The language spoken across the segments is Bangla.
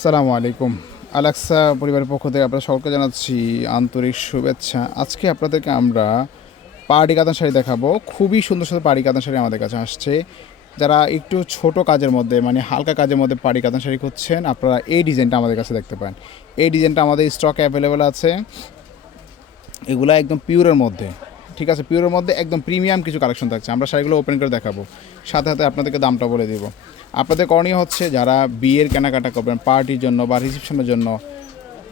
আসসালামু আলাইকুম। আলাক্সা পরিবারের পক্ষ থেকে আপনাদের সকলকে জানাচ্ছি আন্তরিক শুভেচ্ছা। আজকে আপনাদেরকে আমরা পাহাড়ি কাতান শাড়ি দেখাবো। খুবই সুন্দর সুন্দর পাহাড়ি কাতান শাড়ি আমাদের কাছে আসছে। যারা একটু ছোট কাজের মধ্যে মানে হালকা কাজের মধ্যে পাহাড়ি কাতান শাড়ি খুঁজছেন, আপনারা এই ডিজাইনটা আমাদের কাছে দেখতে পান। এই ডিজাইনটা আমাদের স্টকে অ্যাভেলেবেল আছে। এগুলা একদম পিওরের মধ্যে, ঠিক আছে, পিওরের মধ্যে একদম প্রিমিয়াম কিছু কালেকশন থাকছে। আমরা শাড়িগুলো ওপেন করে দেখাবো, সাথে সাথে আপনাদেরকে দামটা বলে দিব। আপনাদের করণীয় হচ্ছে যারা বিয়ের কেনাকাটা করবেন পার্টির জন্য বা রিসেপশনের জন্য,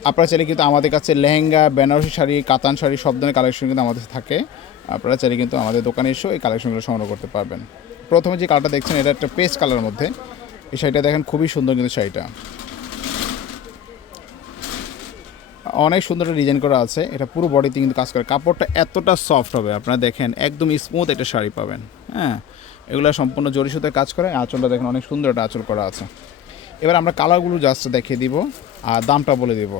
আপনারা চাইলে কিন্তু আমাদের কাছে লেহেঙ্গা, বেনারসি শাড়ি, কাতান শাড়ি সব ধরনের কালেকশন কিন্তু আমাদের থাকে। আপনারা চাইলে কিন্তু আমাদের দোকানে এসেও এই কালেকশনগুলো সংগ্রহ করতে পারবেন। প্রথমে যে কালারটা দেখছেন এটা একটা পেস্ট কালারের মধ্যে। এই শাড়িটা দেখেন খুবই সুন্দর, কিন্তু শাড়িটা অনেক সুন্দর একটা ডিজাইন করা আছে। এটা পুরো বডিতে কিন্তু কাজ করে, কাপড়টা এতটা সফট হবে, আপনারা দেখেন একদম স্মুথ একটা শাড়ি পাবেন। হ্যাঁ, এগুলো সম্পূর্ণ জরি সুতোয় কাজ করে। আঁচলটা দেখেন অনেক সুন্দর একটা আঁচল করা আছে। এবার আমরা কালারগুলো জাস্ট দেখিয়ে দিব আর দামটা বলে দিব।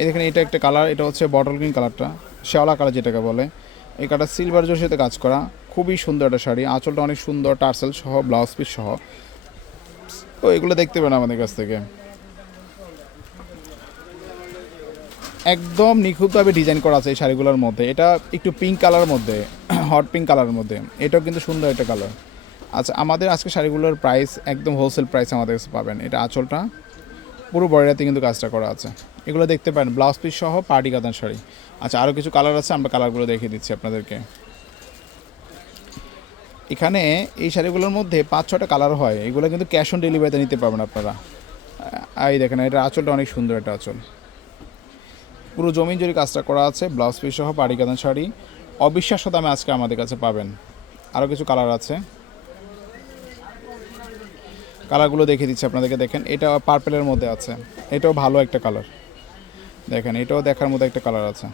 এই দেখেন এটা একটা কালার, এটা হচ্ছে বটল গ্রিন কালারটা, শ্যাওলা কালার যেটাকে বলে। এই কালারটা সিলভার জরির সাথে কাজ করা, খুবই সুন্দর একটা শাড়ি। আঁচলটা অনেক সুন্দর, টার্সেল সহ, ব্লাউজ পিস সহ। তো এগুলো দেখতে পেন আমাদের কাছ থেকে। একদম নিখুঁতভাবে ডিজাইন করা আছে এই শাড়িগুলোর মধ্যে। এটা একটু পিঙ্ক কালারের মধ্যে, হট পিঙ্ক কালারের মধ্যে। এটাও কিন্তু সুন্দর একটা কালার। আচ্ছা, আমাদের আজকে শাড়িগুলোর প্রাইস একদম হোলসেল প্রাইস আমাদের কাছে পাবেন। এটা আঁচলটা পুরো বডিতে কিন্তু কাজটা করা আছে। এগুলো দেখতে পারেন ব্লাউজ পিস সহ পার্টি কাতান শাড়ি। আচ্ছা, আরও কিছু কালার আছে, আমরা কালারগুলো দেখিয়ে দিচ্ছি আপনাদেরকে। এখানে এই শাড়িগুলোর মধ্যে 5-6টা কালার হয়। এগুলো কিন্তু ক্যাশ অন ডেলিভারিতে নিতে পারবেন আপনারা। এই দেখেন এটা আঁচলটা অনেক সুন্দর একটা আঁচল, পুরো জমিন জরি কাজটা করা আছে, ব্লাউজ পিস সহ পাড়ি কাতান শাড়ি অবিশ্বাস্য দামে আজকে আমাদের কাছে পাবেন। আরও কিছু কালার আছে, কালারগুলো দেখিয়ে দিচ্ছি আপনাদেরকে। দেখেন এটা পার্পেলের মধ্যে আছে, এটাও ভালো একটা কালার। দেখেন এটাও দেখার মতো একটা কালার আছে।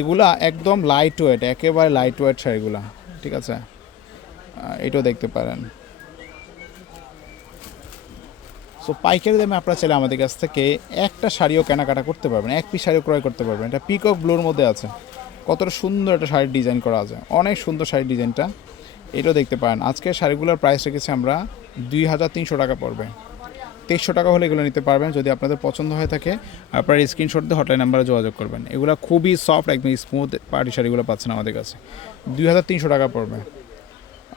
এগুলা একদম লাইট ওয়েট, একেবারে লাইট ওয়েট শাড়িগুলা, ঠিক আছে। এটাও দেখতে পারেন। সো পাইকারি দামে আপনারা চাইলে আমাদের কাছ থেকে একটা শাড়িও কেনাকাটা করতে পারবেন, এক পিস শাড়িও ক্রয় করতে পারবেন। এটা পিকক ব্লুর মধ্যে আছে, কতটা সুন্দর একটা শাড়ির ডিজাইন করা আছে, অনেক সুন্দর শাড়ির ডিজাইনটা। এটাও দেখতে পারেন। আজকে শাড়িগুলোর প্রাইস রেখেছি আমরা 2300 টাকা পড়বে। 2300 টাকা হলে এগুলো নিতে পারবেন। যদি আপনাদের পছন্দ হয়ে থাকে আপনারা স্ক্রিনশট দিয়ে হটলাইন নাম্বারে যোগাযোগ করবেন। এগুলো খুবই সফট, একদম স্মুথ পার্টি শাড়িগুলো পাচ্ছেন আমাদের কাছে। 2300 টাকা পড়বে।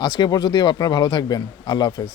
আজকে পর্যন্ত আপনারা ভালো থাকবেন। আল্লাহ হাফেজ।